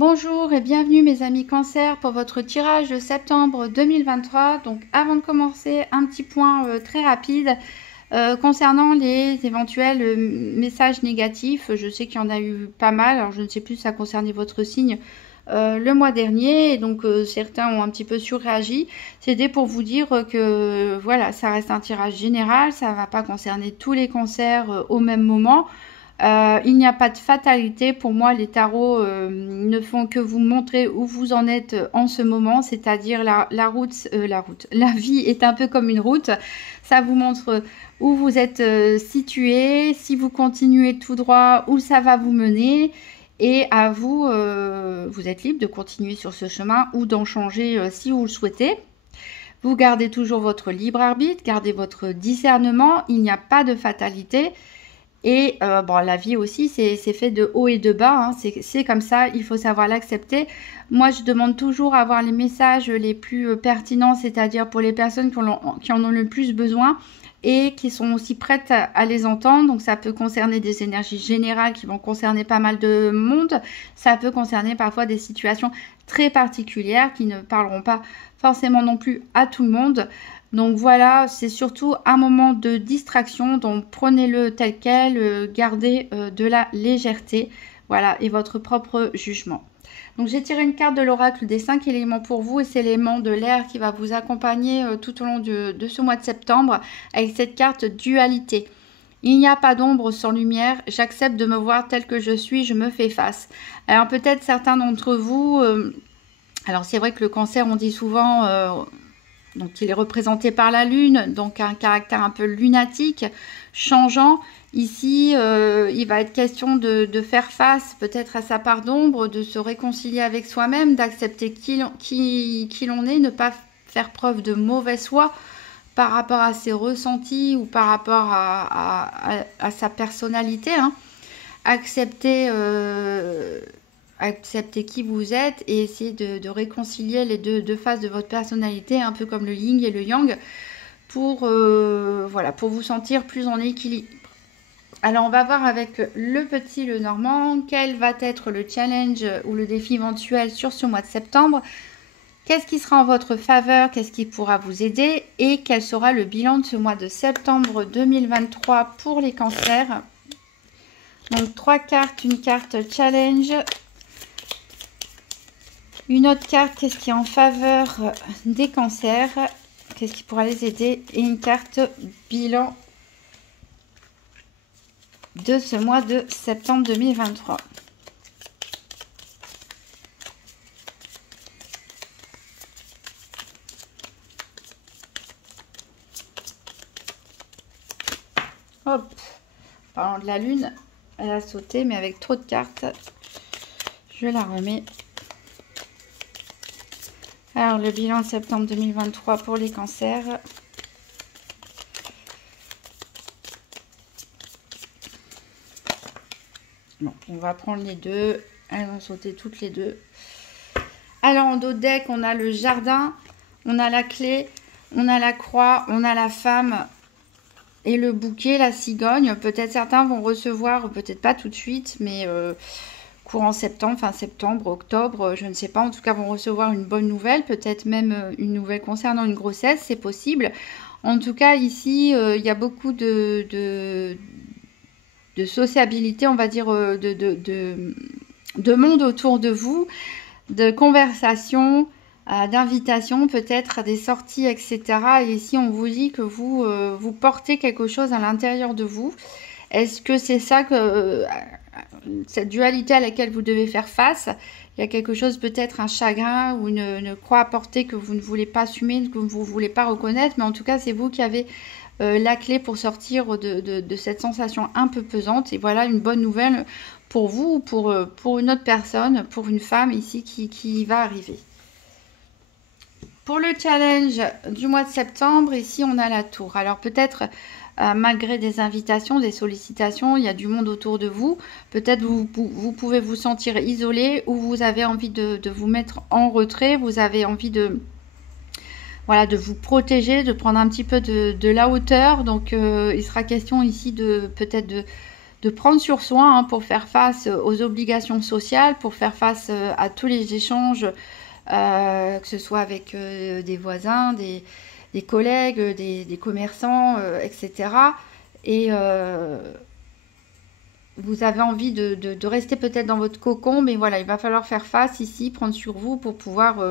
Bonjour et bienvenue mes amis Cancer pour votre tirage de septembre 2023. Donc avant de commencer, un petit point très rapide concernant les éventuels messages négatifs. Je sais qu'il y en a eu pas mal, alors je ne sais plus si ça concernait votre signe le mois dernier, et donc certains ont un petit peu surréagi. C'était pour vous dire que voilà, ça reste un tirage général, ça ne va pas concerner tous les cancers au même moment. Il n'y a pas de fatalité. Pour moi, les tarots ne font que vous montrer où vous en êtes en ce moment, c'est-à-dire la vie est un peu comme une route. Ça vous montre où vous êtes situé, si vous continuez tout droit, où ça va vous mener. Et à vous, vous êtes libre de continuer sur ce chemin ou d'en changer si vous le souhaitez. Vous gardez toujours votre libre arbitre, gardez votre discernement, il n'y a pas de fatalité. Et bon, la vie aussi, c'est fait de haut et de bas, hein. C'est comme ça, il faut savoir l'accepter. Moi, je demande toujours à avoir les messages les plus pertinents, c'est-à-dire pour les personnes qui en ont le plus besoin et qui sont aussi prêtes à les entendre. Donc, ça peut concerner des énergies générales qui vont concerner pas mal de monde. Ça peut concerner parfois des situations très particulières qui ne parleront pas forcément non plus à tout le monde. Donc voilà, c'est surtout un moment de distraction, donc prenez-le tel quel, gardez de la légèreté, voilà, et votre propre jugement. Donc j'ai tiré une carte de l'oracle des 5 éléments pour vous, et c'est l'élément de l'air qui va vous accompagner tout au long de ce mois de septembre, avec cette carte dualité. Il n'y a pas d'ombre sans lumière, j'accepte de me voir tel que je suis, je me fais face. Alors peut-être certains d'entre vous, alors c'est vrai que le cancer, on dit souvent... donc il est représenté par la lune, donc un caractère un peu lunatique, changeant. Ici, il va être question de faire face peut-être à sa part d'ombre, de se réconcilier avec soi-même, d'accepter qui l'on est, ne pas faire preuve de mauvaise foi par rapport à ses ressentis ou par rapport à sa personnalité, hein. Accepter qui vous êtes et essayer de réconcilier les deux faces de votre personnalité, un peu comme le yin et le yang, pour, voilà, pour vous sentir plus en équilibre. Alors, on va voir avec le petit le normand, quel va être le challenge ou le défi éventuel sur ce mois de septembre. Qu'est-ce qui sera en votre faveur, qu'est-ce qui pourra vous aider et quel sera le bilan de ce mois de septembre 2023 pour les cancers. Donc, 3 cartes, une carte challenge. Une autre carte, qu'est-ce qui est en faveur des cancers, qu'est-ce qui pourra les aider, et une carte bilan de ce mois de septembre 2023. Hop, parlant de la lune, elle a sauté, mais avec trop de cartes, je la remets. Alors, le bilan de septembre 2023 pour les cancers. Bon, on va prendre les deux. Elles vont sauter toutes les deux. Alors, en dos de deck, on a le jardin, on a la clé, on a la croix, on a la femme et le bouquet, la cigogne. Peut-être certains vont recevoir, peut-être pas tout de suite, mais... courant septembre, fin septembre, octobre, je ne sais pas, en tout cas vont recevoir une bonne nouvelle, peut-être même une nouvelle concernant une grossesse, c'est possible. En tout cas, ici, il y a beaucoup de sociabilité, on va dire, de monde autour de vous, de conversation, d'invitation, peut-être à des sorties, etc. Et ici, on vous dit que vous, vous portez quelque chose à l'intérieur de vous. Est-ce que c'est ça que... cette dualité à laquelle vous devez faire face, il y a quelque chose, peut-être un chagrin ou une croix à porter que vous ne voulez pas assumer, que vous ne voulez pas reconnaître, mais en tout cas c'est vous qui avez la clé pour sortir de cette sensation un peu pesante. Et voilà une bonne nouvelle pour vous ou pour une autre personne, pour une femme ici qui va arriver. Pour le challenge du mois de septembre, ici on a la tour. Alors peut-être malgré des invitations, des sollicitations, il y a du monde autour de vous. Peut-être vous pouvez vous sentir isolé ou vous avez envie de vous mettre en retrait. Vous avez envie de, voilà, de vous protéger, de prendre un petit peu de la hauteur. Donc il sera question ici de peut-être prendre sur soi hein, pour faire face aux obligations sociales, pour faire face à tous les échanges, que ce soit avec des voisins, des collègues, des commerçants, etc. Et vous avez envie de rester peut-être dans votre cocon, mais voilà, il va falloir faire face ici, prendre sur vous pour pouvoir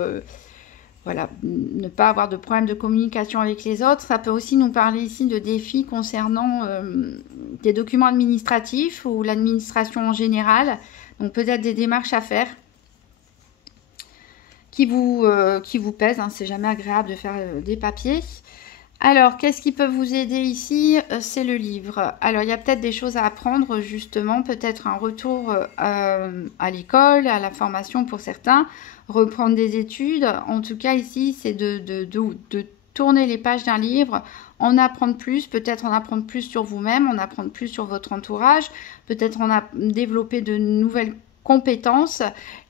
voilà, ne pas avoir de problème de communication avec les autres. Ça peut aussi nous parler ici de défis concernant des documents administratifs ou l'administration en général. Donc peut-être des démarches à faire qui vous pèsent. Hein. C'est jamais agréable de faire des papiers. Alors, qu'est-ce qui peut vous aider ici? C'est le livre. Alors, il y a peut-être des choses à apprendre, justement, peut-être un retour à l'école, à la formation pour certains, reprendre des études. En tout cas, ici, c'est de tourner les pages d'un livre, en apprendre plus, peut-être en apprendre plus sur vous-même, en apprendre plus sur votre entourage, peut-être en développer de nouvelles compétences.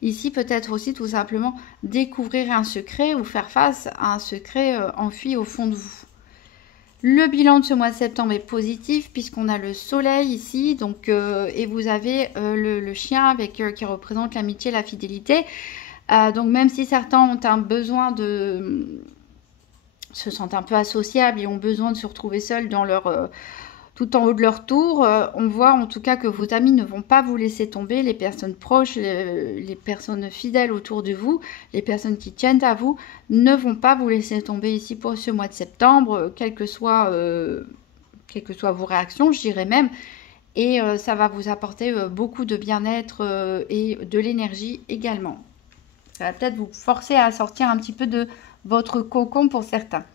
Ici, peut-être aussi tout simplement découvrir un secret ou faire face à un secret enfui au fond de vous. Le bilan de ce mois de septembre est positif puisqu'on a le soleil ici, donc, et vous avez le chien avec, qui représente l'amitié, la fidélité. Donc même si certains ont un besoin se sentent un peu associables et ont besoin de se retrouver seuls dans leur, tout en haut de leur tour, on voit en tout cas que vos amis ne vont pas vous laisser tomber, les personnes proches, les personnes fidèles autour de vous, les personnes qui tiennent à vous, ne vont pas vous laisser tomber ici pour ce mois de septembre, quelles que soient vos réactions, je dirais même, et ça va vous apporter beaucoup de bien-être et de l'énergie également. Ça va peut-être vous forcer à sortir un petit peu de votre cocon pour certains.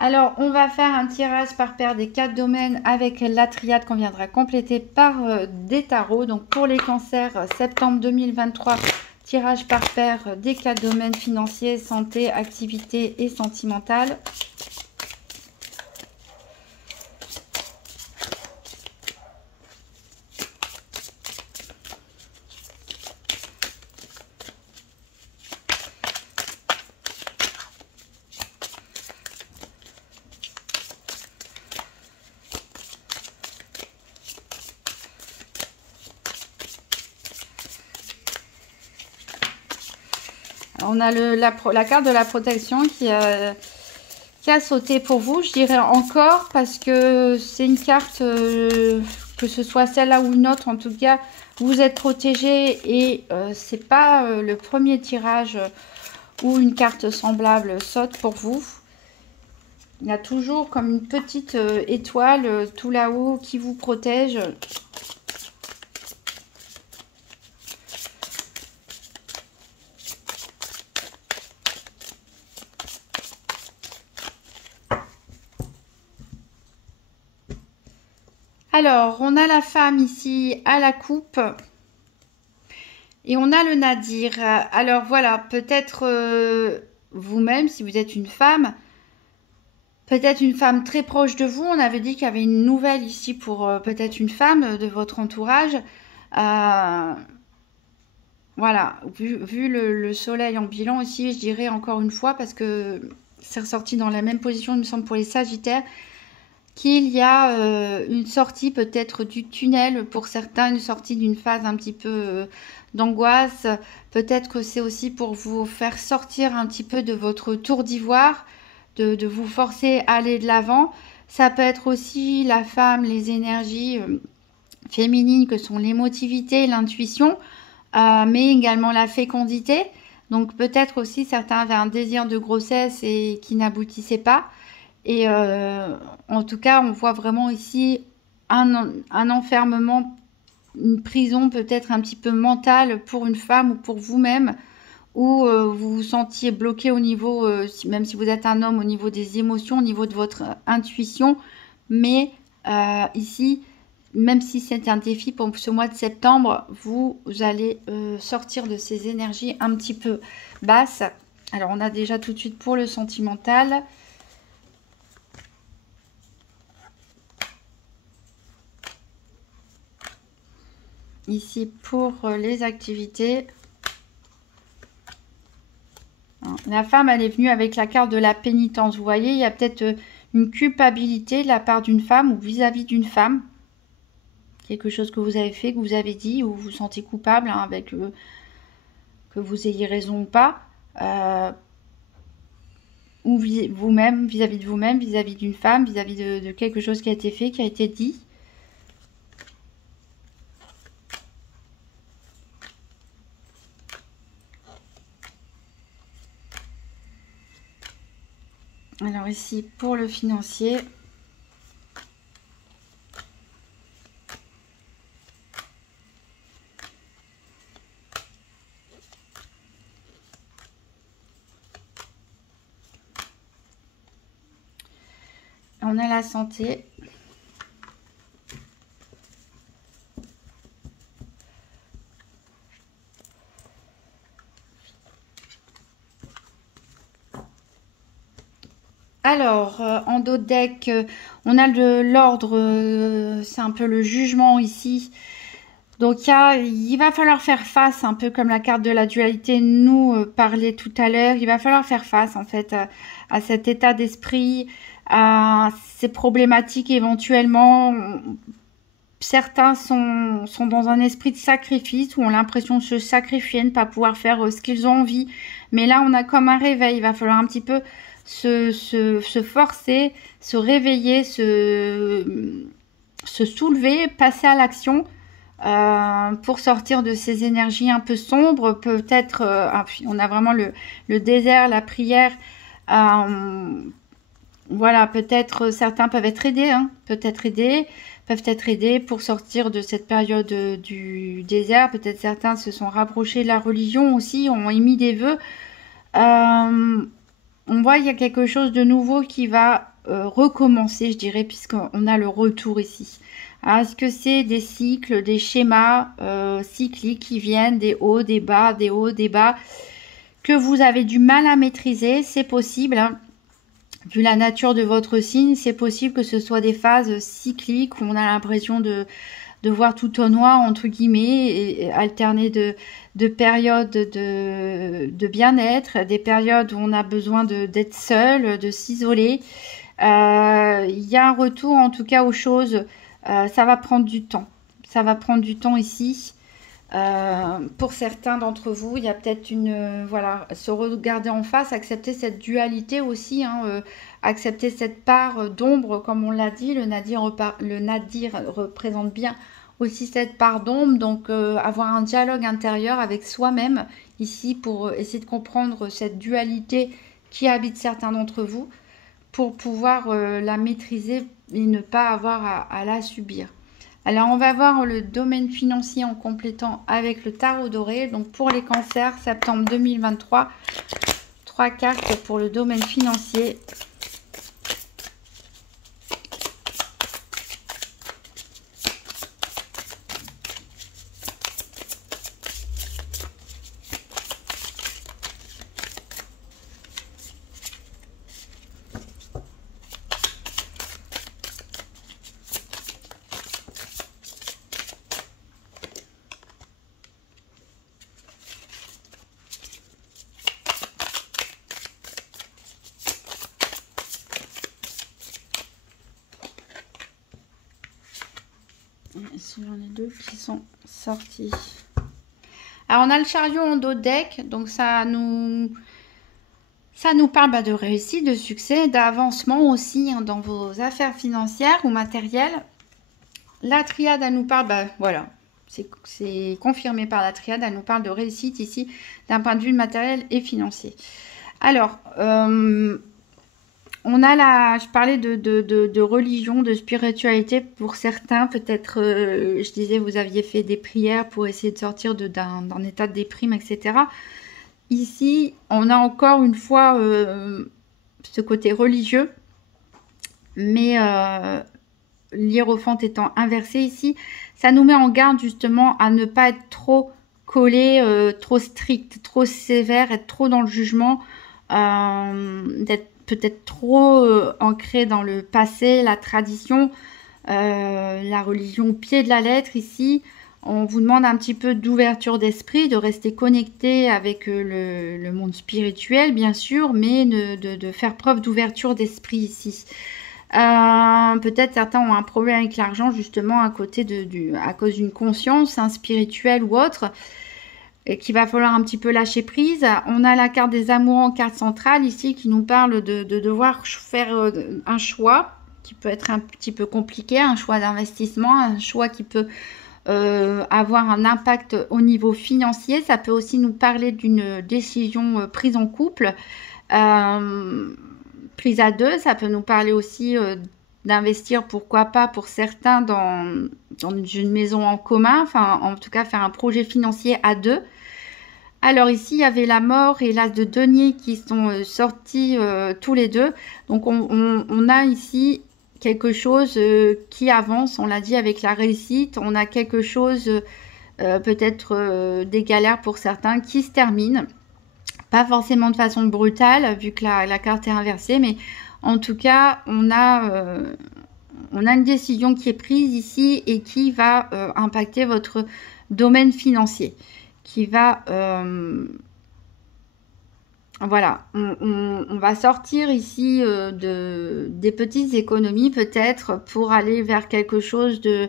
Alors, on va faire un tirage par paire des 4 domaines avec la triade qu'on viendra compléter par des tarots. Donc, pour les cancers, septembre 2023, tirage par paire des 4 domaines financiers, santé, activité et sentimental. On a la carte de la protection qui a sauté pour vous, je dirais encore, parce que c'est une carte, que ce soit celle-là ou une autre, en tout cas, vous êtes protégé et c'est pas le premier tirage où une carte semblable saute pour vous. Il y a toujours comme une petite étoile tout là-haut qui vous protège. Alors, on a la femme ici à la coupe et on a le Nadir. Alors voilà, peut-être vous-même, si vous êtes une femme, peut-être une femme très proche de vous. On avait dit qu'il y avait une nouvelle ici pour peut-être une femme de votre entourage. Voilà, vu le soleil en bilan ici, je dirais encore une fois, parce que c'est ressorti dans la même position, il me semble, pour les Sagittaires, qu'il y a une sortie peut-être du tunnel pour certains, une sortie d'une phase un petit peu d'angoisse. Peut-être que c'est aussi pour vous faire sortir un petit peu de votre tour d'ivoire, de vous forcer à aller de l'avant. Ça peut être aussi la femme, les énergies féminines que sont l'émotivité, l'intuition, mais également la fécondité. Donc peut-être aussi certains avaient un désir de grossesse et qui n'aboutissait pas. Et en tout cas, on voit vraiment ici un enfermement, une prison peut-être un petit peu mentale pour une femme ou pour vous-même, où vous vous sentiez bloqué au niveau, même si vous êtes un homme, au niveau des émotions, au niveau de votre intuition. Mais ici, même si c'est un défi pour ce mois de septembre, vous allez sortir de ces énergies un petit peu basses. Alors, on a déjà tout de suite pour le sentimental. Ici pour les activités. La femme, elle est venue avec la carte de la pénitence. Vous voyez, il y a peut-être une culpabilité de la part d'une femme ou vis-à-vis d'une femme. quelque chose que vous avez fait, que vous avez dit, ou vous vous sentez coupable, hein, avec que vous ayez raison ou pas, ou vous-même, vis-à-vis de vous-même, vis-à-vis d'une femme, vis-à-vis de quelque chose qui a été fait, qui a été dit. Alors ici, pour le financier, on a la santé. Alors, en dos de deck, on a l'ordre, c'est un peu le jugement ici. Donc, il va falloir faire face, un peu comme la carte de la dualité nous parlait tout à l'heure. Il va falloir faire face, en fait, à cet état d'esprit, à ces problématiques éventuellement. Certains sont dans un esprit de sacrifice, où ont l'impression de se sacrifier, de ne pas pouvoir faire ce qu'ils ont envie. Mais là, on a comme un réveil. Il va falloir un petit peu se forcer, se réveiller, se soulever, passer à l'action pour sortir de ces énergies un peu sombres. Peut-être, on a vraiment le désert, la prière. Voilà, peut-être certains peuvent être aidés, hein, peuvent être aidés pour sortir de cette période du désert. Peut-être certains se sont rapprochés de la religion aussi, ont émis des vœux. On voit qu'il y a quelque chose de nouveau qui va recommencer, je dirais, puisqu'on a le retour ici. Est-ce que c'est des cycles, des schémas cycliques qui viennent des hauts, des bas, des hauts, des bas, que vous avez du mal à maîtriser? C'est possible, hein. Vu la nature de votre signe, c'est possible que ce soit des phases cycliques où on a l'impression de voir tout au noir, entre guillemets, et alterner de périodes de bien-être, des périodes où on a besoin d'être seul, de s'isoler. Il y a un retour en tout cas aux choses. Ça va prendre du temps. Ça va prendre du temps ici. Pour certains d'entre vous, il y a peut-être voilà, se regarder en face, accepter cette dualité aussi, hein, accepter cette part d'ombre, comme on l'a dit. Le nadir représente bien aussi cette part d'ombre, donc avoir un dialogue intérieur avec soi-même ici pour essayer de comprendre cette dualité qui habite certains d'entre vous, pour pouvoir la maîtriser et ne pas avoir à la subir. Alors, on va voir le domaine financier en complétant avec le tarot doré. Donc, pour les cancers, septembre 2023, 3 cartes pour le domaine financier. J'en ai deux qui sont sortis. Alors, on a le chariot en dos de deck. Donc, ça nous parle de réussite, de succès, d'avancement aussi, hein, dans vos affaires financières ou matérielles. La triade, elle nous parle, voilà, c'est confirmé par la triade. Elle nous parle de réussite ici, d'un point de vue matériel et financier. Alors, on a je parlais de religion, de spiritualité pour certains. Peut-être, je disais, vous aviez fait des prières pour essayer de sortir d'un état de déprime, etc. Ici, on a encore une fois ce côté religieux, mais l'hiérophante étant inversé ici, ça nous met en garde justement à ne pas être trop collé, trop strict, trop sévère, être trop dans le jugement, d'être peut-être trop ancré dans le passé, la tradition, la religion au pied de la lettre ici. On vous demande un petit peu d'ouverture d'esprit, de rester connecté avec le monde spirituel, bien sûr, mais de faire preuve d'ouverture d'esprit ici. Peut-être certains ont un problème avec l'argent justement à côté à cause d'une conscience spirituelle ou autre, et qu'il va falloir un petit peu lâcher prise. On a la carte des amoureux en carte centrale ici qui nous parle de devoir faire un choix qui peut être un petit peu compliqué, un choix d'investissement, un choix qui peut avoir un impact au niveau financier. Ça peut aussi nous parler d'une décision prise en couple, prise à deux. Ça peut nous parler aussi d'investir, pourquoi pas pour certains, dans une maison en commun, enfin en tout cas faire un projet financier à deux. Alors ici, il y avait la mort et l'as de denier qui sont sortis tous les deux. Donc on a ici quelque chose qui avance, on l'a dit, avec la réussite. On a quelque chose, peut-être des galères pour certains, qui se terminent. Pas forcément de façon brutale, vu que la carte est inversée, mais en tout cas, on a une décision qui est prise ici et qui va impacter votre domaine financier. Qui va... voilà, on va sortir ici des petites économies peut-être pour aller vers quelque chose de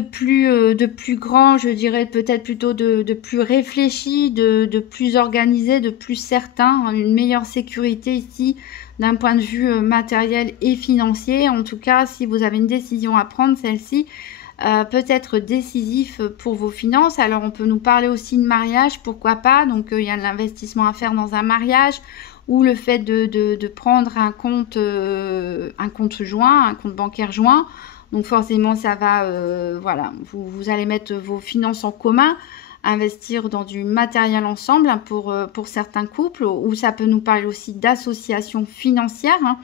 plus grand, je dirais peut-être plutôt de plus réfléchi, de plus organisé, de plus certain, une meilleure sécurité ici d'un point de vue matériel et financier. En tout cas, si vous avez une décision à prendre, celle-ci peut être décisif pour vos finances. Alors on peut nous parler aussi de mariage, pourquoi pas. Donc il y a de l'investissement à faire dans un mariage, ou le fait de prendre un compte joint, un compte bancaire joint. Donc forcément ça va, voilà, vous allez mettre vos finances en commun, investir dans du matériel ensemble, hein, pour certains couples, ou ça peut nous parler aussi d'associations financières, hein,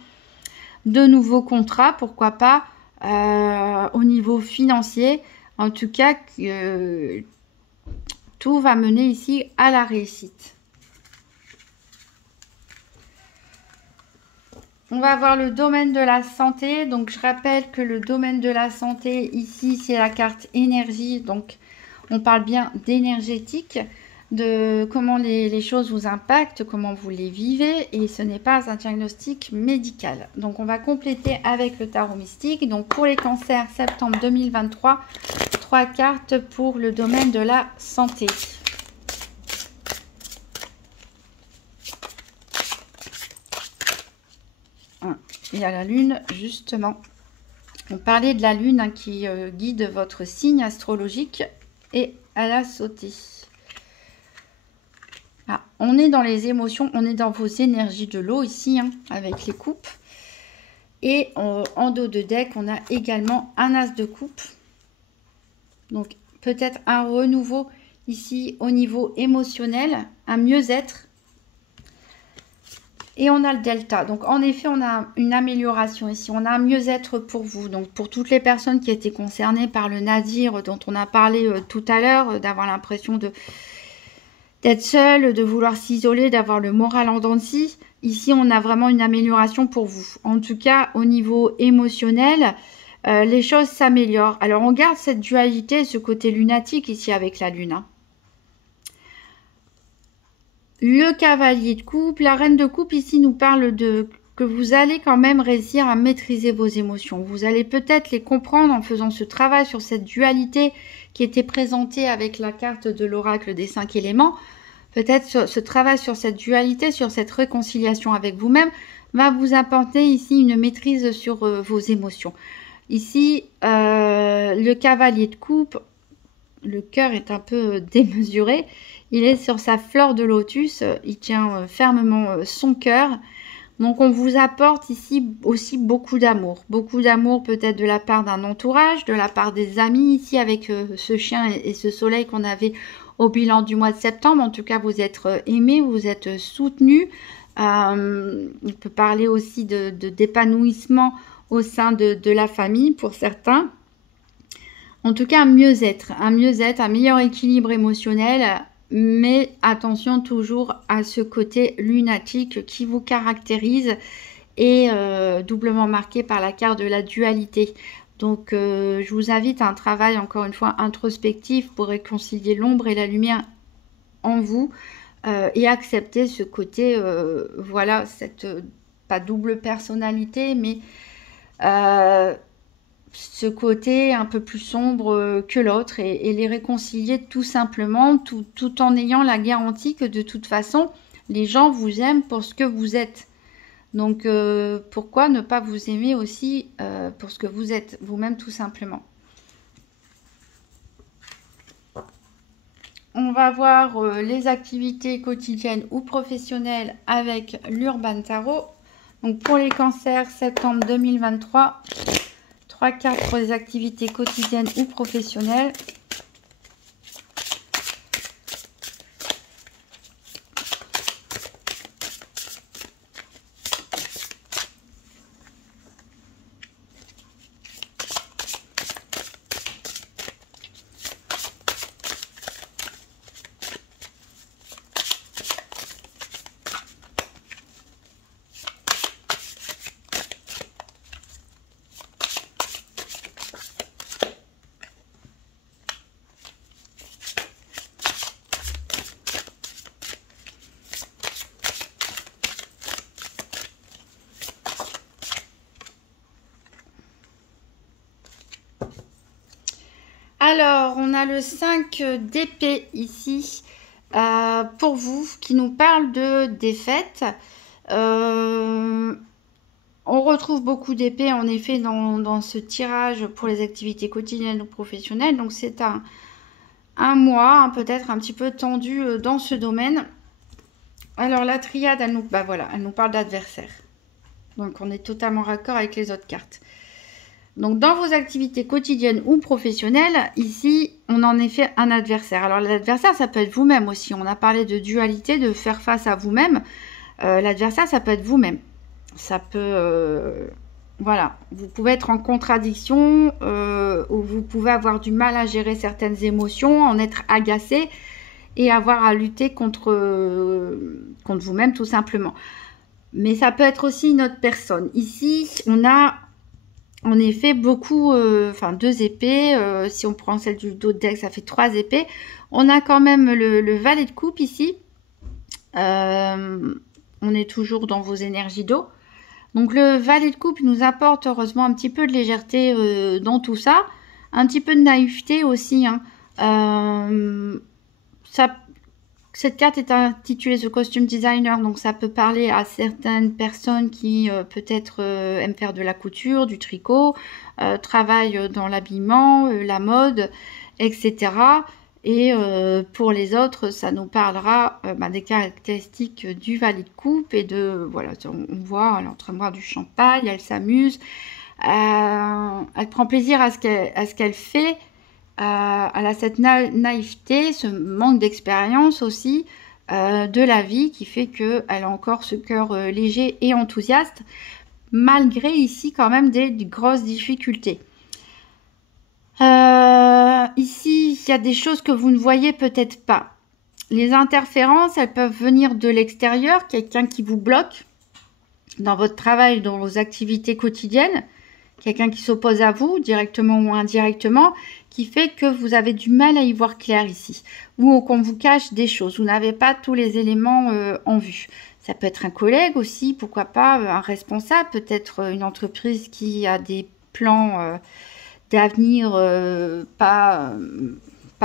de nouveaux contrats, pourquoi pas. Au niveau financier, en tout cas, tout va mener ici à la réussite. On va voir le domaine de la santé. Donc, je rappelle que le domaine de la santé, ici, c'est la carte énergie. Donc, on parle bien d'énergétique, de comment les choses vous impactent, comment vous les vivez, et ce n'est pas un diagnostic médical. Donc on va compléter avec le tarot mystique. Donc pour les cancers, septembre 2023, 3 cartes pour le domaine de la santé. Il y a la lune, justement. On parlait de la lune, hein, qui guide votre signe astrologique, et elle a sauté. Ah, on est dans les émotions, on est dans vos énergies de l'eau ici, hein, avec les coupes. Et en dos de deck, on a également un as de coupe. Donc peut-être un renouveau ici au niveau émotionnel, un mieux-être. Et on a le delta. Donc en effet, on a une amélioration ici. On a un mieux-être pour vous. Donc pour toutes les personnes qui étaient concernées par le nadir dont on a parlé tout à l'heure, d'avoir l'impression d'être seul, de vouloir s'isoler, d'avoir le moral en dents de scie. Ici, on a vraiment une amélioration pour vous. En tout cas, au niveau émotionnel, les choses s'améliorent. Alors, on garde cette dualité, ce côté lunatique ici avec la lune, hein. Le cavalier de coupe, la reine de coupe ici nous parle que vous allez quand même réussir à maîtriser vos émotions. Vous allez peut-être les comprendre en faisant ce travail sur cette dualité qui était présentée avec la carte de l'oracle des 5 éléments. Peut-être ce travail sur cette dualité, sur cette réconciliation avec vous-même, va vous apporter ici une maîtrise sur vos émotions. Ici, le cavalier de coupe, le cœur est un peu démesuré. Il est sur sa fleur de lotus, il tient fermement son cœur. Donc on vous apporte ici aussi beaucoup d'amour. Beaucoup d'amour peut-être de la part d'un entourage, de la part des amis ici avec ce chien et ce soleil qu'on avait au bilan du mois de septembre. En tout cas, vous êtes aimé, vous êtes soutenu. On peut parler aussi d'épanouissement au sein de la famille pour certains. En tout cas, un mieux-être, un meilleur équilibre émotionnel. Mais attention toujours à ce côté lunatique qui vous caractérise et doublement marqué par la carte de la dualité. Donc je vous invite à un travail encore une fois introspectif pour réconcilier l'ombre et la lumière en vous et accepter ce côté, voilà, cette pas double personnalité, mais ce côté un peu plus sombre que l'autre et les réconcilier tout simplement, tout en ayant la garantie que de toute façon, les gens vous aiment pour ce que vous êtes. Donc, pourquoi ne pas vous aimer aussi pour ce que vous êtes, vous-même tout simplement. On va voir les activités quotidiennes ou professionnelles avec l'Urban Tarot. Donc, pour les cancers, septembre 2023, 3 cartes pour les activités quotidiennes ou professionnelles. Alors, on a le 5 d'épée ici pour vous qui nous parle de défaite. On retrouve beaucoup d'épées en effet dans ce tirage pour les activités quotidiennes ou professionnelles. Donc, c'est un mois peut-être un petit peu tendu dans ce domaine. Alors, la triade, elle nous parle d'adversaire. Donc, on est totalement raccord avec les autres cartes. Donc, dans vos activités quotidiennes ou professionnelles, ici, on en est fait un adversaire. Alors, l'adversaire, ça peut être vous-même aussi. On a parlé de dualité, de faire face à vous-même. L'adversaire, ça peut être vous-même. Ça peut... voilà. Vous pouvez être en contradiction ou vous pouvez avoir du mal à gérer certaines émotions, en être agacé et avoir à lutter contre vous-même, tout simplement. Mais ça peut être aussi une autre personne. Ici, on a... En effet, beaucoup, 2 épées. Si on prend celle du dos de deck, ça fait 3 épées. On a quand même le valet de coupe ici. On est toujours dans vos énergies d'eau. Donc le valet de coupe nous apporte heureusement un petit peu de légèreté dans tout ça. Un petit peu de naïveté aussi. Cette carte est intitulée The Costume Designer, donc ça peut parler à certaines personnes qui peut-être aiment faire de la couture, du tricot, travaillent dans l'habillement, la mode, etc. Et pour les autres, ça nous parlera des caractéristiques du valet de coupe et de, voilà, on voit, elle est en train de boire du champagne, elle s'amuse, elle prend plaisir à ce qu'elle fait. Elle a cette naïveté, ce manque d'expérience aussi de la vie qui fait qu'elle a encore ce cœur léger et enthousiaste, malgré ici quand même des grosses difficultés. Ici, il y a des choses que vous ne voyez peut-être pas. Les interférences, elles peuvent venir de l'extérieur, quelqu'un qui vous bloque dans votre travail, dans vos activités quotidiennes, quelqu'un qui s'oppose à vous, directement ou indirectement, qui fait que vous avez du mal à y voir clair ici, ou qu'on vous cache des choses, vous n'avez pas tous les éléments en vue. Ça peut être un collègue aussi, pourquoi pas un responsable, peut-être une entreprise qui a des plans d'avenir pas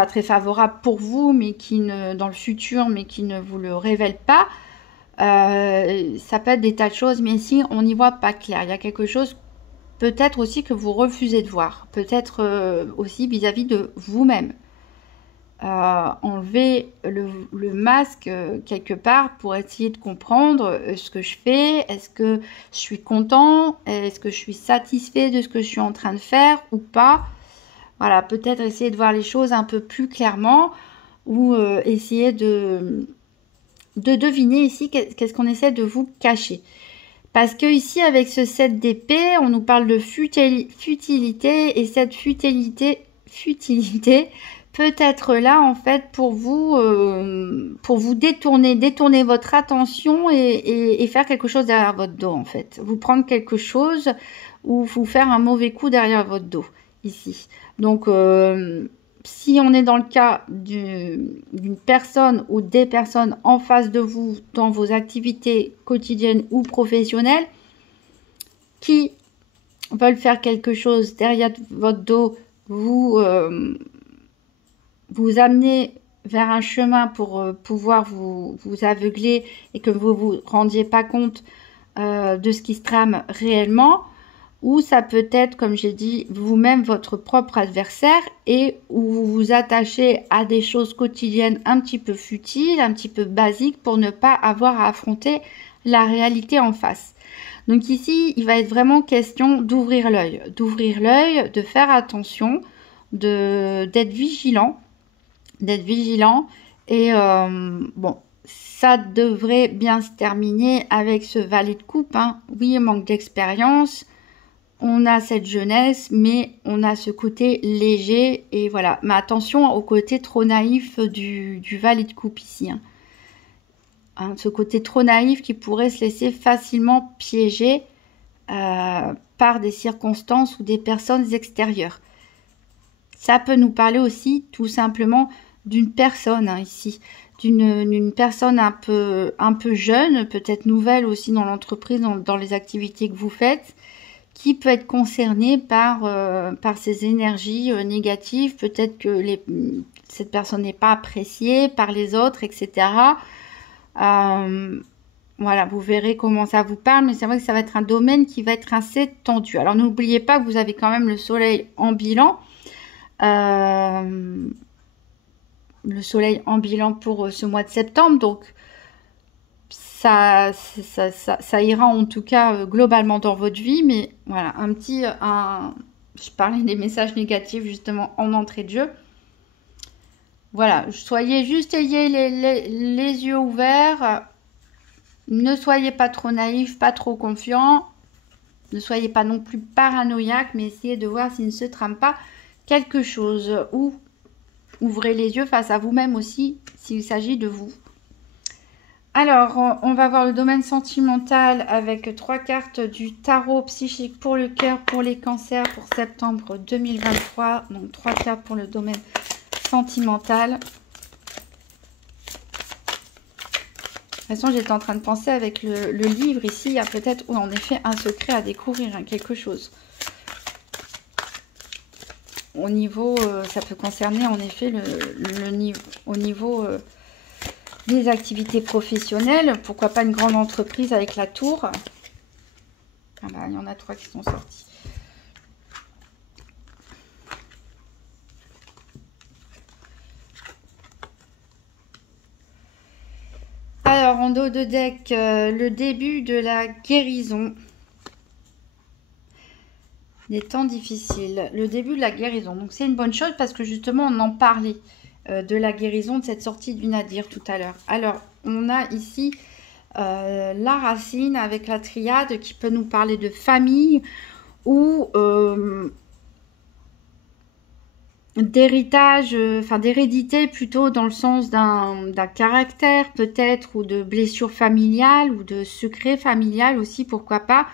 très favorables pour vous, mais qui dans le futur, mais qui ne vous le révèle pas. Ça peut être des tas de choses, mais ici, on n'y voit pas clair. Il y a quelque chose peut-être aussi que vous refusez de voir, peut-être aussi vis-à-vis de vous-même. Enlever le masque quelque part pour essayer de comprendre ce que je fais, est-ce que je suis content, est-ce que je suis satisfait de ce que je suis en train de faire ou pas. Voilà, peut-être essayer de voir les choses un peu plus clairement ou essayer de deviner ici qu'est-ce qu'on essaie de vous cacher. Parce que ici, avec ce 7 d'épée, on nous parle de futilité et cette futilité peut être là en fait pour vous détourner votre attention et faire quelque chose derrière votre dos en fait. Vous prendre quelque chose ou vous faire un mauvais coup derrière votre dos ici. Donc si on est dans le cas d'une personne ou des personnes en face de vous dans vos activités quotidiennes ou professionnelles qui veulent faire quelque chose derrière votre dos, vous amener vers un chemin pour pouvoir vous aveugler et que vous vous rendiez pas compte de ce qui se trame réellement, ou ça peut être, comme j'ai dit, vous-même votre propre adversaire et où vous vous attachez à des choses quotidiennes un petit peu futiles, un petit peu basiques pour ne pas avoir à affronter la réalité en face. Donc ici, il va être vraiment question d'ouvrir l'œil, de faire attention, d'être vigilant, et bon, ça devrait bien se terminer avec ce valet de coupe, hein. Oui, manque d'expérience, on a cette jeunesse, mais on a ce côté léger, et voilà. Mais attention au côté trop naïf du valet de coupe ici, hein. Ce côté trop naïf qui pourrait se laisser facilement piéger par des circonstances ou des personnes extérieures. Ça peut nous parler aussi tout simplement d'une personne, hein, ici, d'une personne un peu jeune, peut-être nouvelle aussi dans l'entreprise, dans les activités que vous faites, qui peut être concernée par ces énergies négatives. Peut-être que cette personne n'est pas appréciée par les autres, etc. Voilà, vous verrez comment ça vous parle, mais c'est vrai que ça va être un domaine qui va être assez tendu. Alors n'oubliez pas que vous avez quand même le soleil en bilan. Le soleil en bilan pour ce mois de septembre, donc ça ira en tout cas globalement dans votre vie, mais voilà, je parlais des messages négatifs justement en entrée de jeu. Voilà, ayez les yeux ouverts, ne soyez pas trop naïf, pas trop confiant, ne soyez pas non plus paranoïaque, mais essayez de voir s'il ne se trame pas quelque chose, ou ouvrez les yeux face à vous-même aussi, s'il s'agit de vous. Alors, on va voir le domaine sentimental avec 3 cartes du tarot psychique pour le cœur, pour les cancers, pour septembre 2023. Donc, 3 cartes pour le domaine sentimental. De toute façon, j'étais en train de penser avec le livre ici, il y a peut-être en effet un secret à découvrir, hein, quelque chose. Au niveau, ça peut concerner en effet au niveau des activités professionnelles. Pourquoi pas une grande entreprise avec la tour. Ah bah, il y en a 3 qui sont sortis. Alors, en dos de deck, le début de la guérison. Des temps difficiles. Le début de la guérison. Donc, c'est une bonne chose parce que justement, on en parlait de la guérison, de cette sortie du nadir tout à l'heure. Alors, on a ici la racine avec la triade qui peut nous parler de famille ou d'héritage, enfin d'hérédité plutôt dans le sens d'un caractère peut-être, ou de blessure familiale ou de secret familial aussi, pourquoi pas.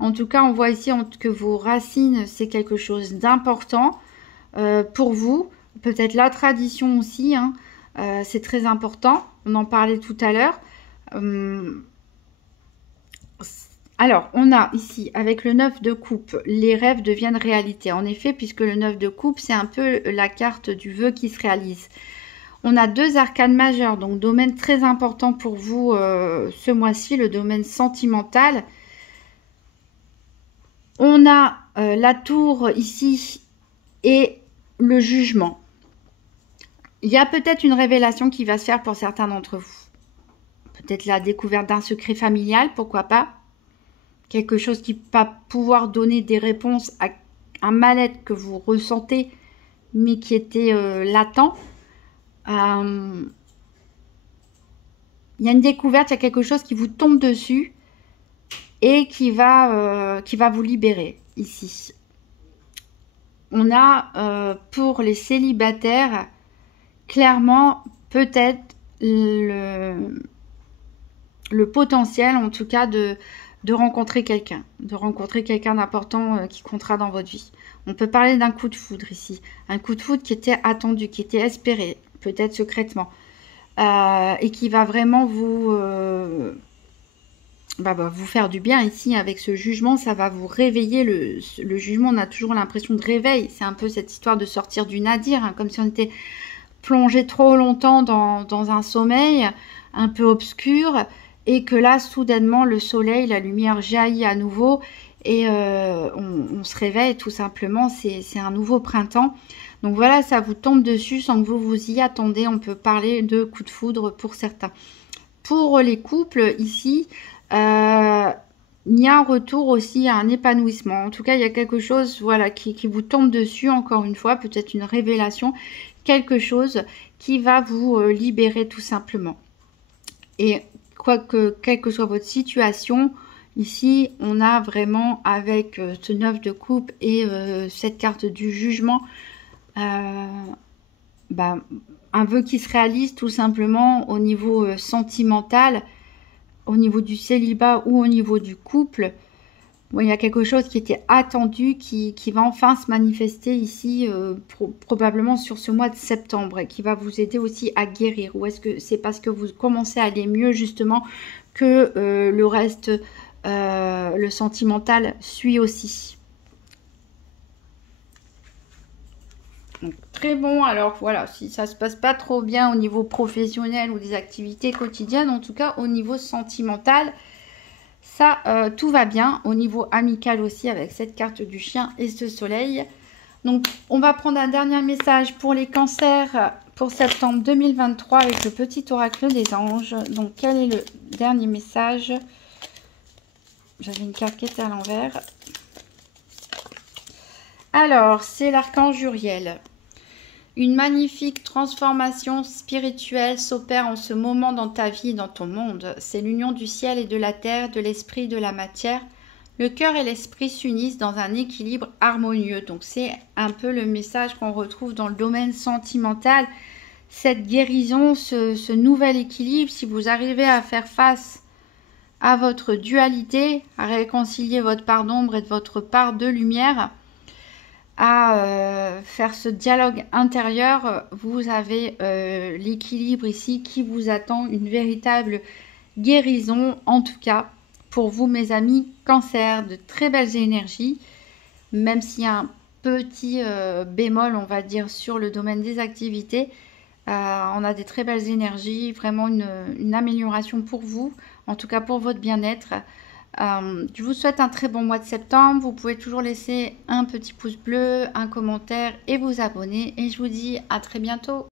En tout cas, on voit ici que vos racines, c'est quelque chose d'important pour vous. Peut-être la tradition aussi, hein, c'est très important. On en parlait tout à l'heure. Alors, on a ici, avec le 9 de coupe, les rêves deviennent réalité. En effet, puisque le 9 de coupe, c'est un peu la carte du vœu qui se réalise. On a 2 arcanes majeures, donc domaine très important pour vous ce mois-ci, le domaine sentimental. On a la tour ici et le jugement. Il y a peut-être une révélation qui va se faire pour certains d'entre vous. Peut-être la découverte d'un secret familial, pourquoi pas. Quelque chose qui va pouvoir donner des réponses à un mal-être que vous ressentez, mais qui était latent. Il y a une découverte, il y a quelque chose qui vous tombe dessus et qui va vous libérer ici. On a pour les célibataires clairement peut-être le potentiel en tout cas de rencontrer quelqu'un, d'important qui comptera dans votre vie. On peut parler d'un coup de foudre ici, un coup de foudre qui était attendu, qui était espéré, peut-être secrètement, et qui va vraiment vous vous faire du bien ici avec ce jugement. Ça va vous réveiller. Le jugement, on a toujours l'impression de réveil. C'est un peu cette histoire de sortir du nadir, hein, comme si on était plongé trop longtemps dans un sommeil un peu obscur et que là, soudainement, le soleil, la lumière jaillit à nouveau et on se réveille tout simplement. C'est un nouveau printemps. Donc voilà, ça vous tombe dessus sans que vous vous y attendez. On peut parler de coup de foudre pour certains. Pour les couples, ici, il y a un retour aussi à un épanouissement. En tout cas, il y a quelque chose voilà, qui vous tombe dessus, encore une fois, peut-être une révélation, quelque chose qui va vous libérer tout simplement. Et quelle que soit votre situation, ici, on a vraiment avec ce 9 de coupe et cette carte du jugement, un vœu qui se réalise tout simplement au niveau sentimental, au niveau du célibat ou au niveau du couple. Bon, il y a quelque chose qui était attendu, qui va enfin se manifester ici, probablement sur ce mois de septembre, et qui va vous aider aussi à guérir. Ou est-ce que c'est parce que vous commencez à aller mieux justement que le reste, le sentimental, suit aussi? Donc, très bon. Alors voilà, si ça se passe pas trop bien au niveau professionnel ou des activités quotidiennes, en tout cas au niveau sentimental, ça tout va bien. Au niveau amical aussi avec cette carte du chien et ce soleil. Donc on va prendre un dernier message pour les cancers pour septembre 2023 avec le petit oracle des anges. Donc quel est le dernier message? J'avais une carte qui était à l'envers. Alors, c'est l'archange Uriel. Une magnifique transformation spirituelle s'opère en ce moment dans ta vie et dans ton monde. C'est l'union du ciel et de la terre, de l'esprit et de la matière. Le cœur et l'esprit s'unissent dans un équilibre harmonieux. Donc, c'est un peu le message qu'on retrouve dans le domaine sentimental. Cette guérison, ce nouvel équilibre, si vous arrivez à faire face à votre dualité, à réconcilier votre part d'ombre et votre part de lumière, à faire ce dialogue intérieur, vous avez l'équilibre ici qui vous attend, une véritable guérison, en tout cas pour vous mes amis cancer, de très belles énergies, même s'il y a un petit bémol on va dire sur le domaine des activités, on a des très belles énergies, vraiment une amélioration pour vous, en tout cas pour votre bien-être. Je vous souhaite un très bon mois de septembre. Vous pouvez toujours laisser un petit pouce bleu, un commentaire et vous abonner. Et je vous dis à très bientôt.